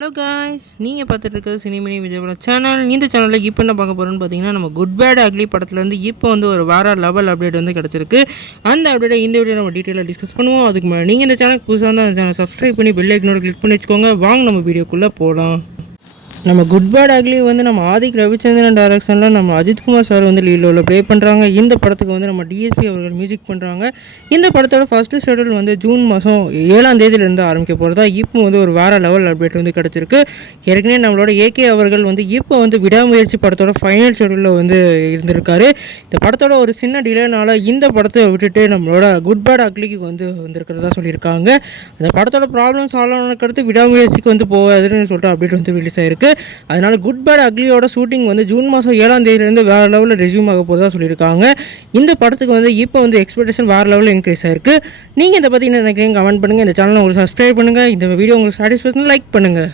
Hello guys, நீங்கள் பார்த்துட்டு இருக்கிறது சினிமணி விஜயபுரா சேனல். இந்த சேனலில் இப்போ என்ன பார்க்க போகிறோன்னு பார்த்தீங்கன்னா, நம்ம குட் பேட் அக்லி படத்துலேருந்து இப்போ வந்து ஒரு வேறு லெவல் அப்டேட் வந்து கிடச்சிருக்கு. அந்த அப்டேட்டை இந்த வீடியோ நம்ம டீட்டெயிலாக டிஸ்கஸ் பண்ணுவோம். அதுக்கு மேலே நீங்கள் இந்த சேனல் புதுசாக இருந்தால் அந்த சேனல் சப்ஸ்கிரைப் பண்ணி பெல் ஐக்கனோட கிளிக் பண்ணி வச்சுக்கோங்க. வாங்க நம்ம வீடியோக்குள்ளே போகலாம். நம்ம குட் பேட் அக்லி வந்து நம்ம ஆதிக் ரவிச்சந்திரன் டைரக்ஷனில் நம்ம அஜித்குமார் சார் வந்து லீலோவில் ப்ளே பண்ணுறாங்க. இந்த படத்துக்கு வந்து நம்ம டிஎஸ்பி அவர்கள் மியூசிக் பண்ணுறாங்க. இந்த படத்தோட ஃபஸ்ட்டு ஷெடியூல் வந்து ஜூன் மாதம் 7ஆம் தேதியிலேருந்து ஆரம்பிக்க போகிறதா இப்போ வந்து ஒரு வேறு லெவல் அப்டேட் வந்து கிடச்சிருக்கு. ஏற்கனவே நம்மளோட ஏகே அவர்கள் வந்து இப்போ வந்து விடாமுயற்சி படத்தோட ஃபைனல் ஷெடியூலில் வந்து இருந்திருக்காரு. இந்த படத்தோட ஒரு சின்ன டிலேனால இந்த படத்தை விட்டுட்டு நம்மளோட குட் பேட் அக்லிக்கு வந்து வந்திருக்கிறதா சொல்லியிருக்காங்க. அந்த படத்தோட ப்ராப்ளம் சால்வ் ஆனதுக்கடுத்து விடாமுயற்சிக்கு வந்து போகாதுன்னு சொல்லிட்டு அப்டேட் வந்து ரிலீஸ் ஆயிருக்கு. அதனால குட் பேட் அக்லியோட ஷூட்டிங் வந்து ஜூன் மாதம் 7ஆம் தேதியிலேருந்து வேறு லெவலில் ரெஸ்யூம் ஆக போகிறதா சொல்லியிருக்காங்க. இந்த படத்துக்கு வந்து இப்போ வந்து எக்ஸ்பெக்டேஷன் வேறு லெவலில் இன்க்ரீஸ் ஆயிருக்கு. நீங்கள் இதை பற்றி என்ன நினைக்கிறீங்க கமெண்ட் பண்ணுங்கள். இந்த சேனலை உங்களுக்கு சப்ஸ்கிரைப் பண்ணுங்கள். இந்த வீடியோ உங்களுக்கு சாட்டிஸ்ஃபேக்ஷன் லைக் பண்ணுங்கள்.